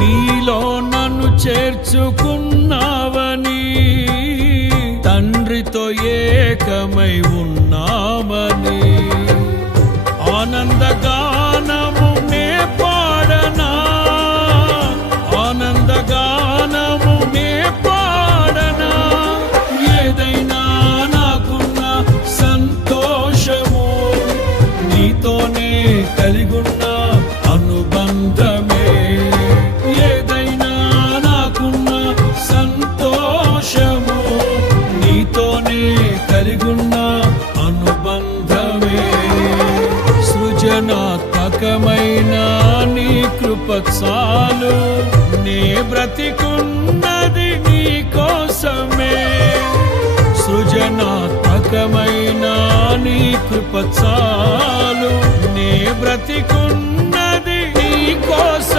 నీలో నన్ను చేర్చుకున్నావని, తండ్రితో ఏకమై ఉన్నామని ఆనందగానము నే పాడనా, ఆనందగానము నే పాడనా. ఏదైనా నాకున్న సంతోషము నీతోనే కలిగున్న అనుబంధమే. ఏదైనా నాకున్న సంతోషము నీతోనే కలిగున్న అనుబంధమే. సృజనాత్మకమైన నీ కృప చాలు, నే బ్రతికున్నది నీ కోసమే. సృజనాత్మకమైన నీ కృప చాలు, నే బ్రతికున్నది నీ కోసం.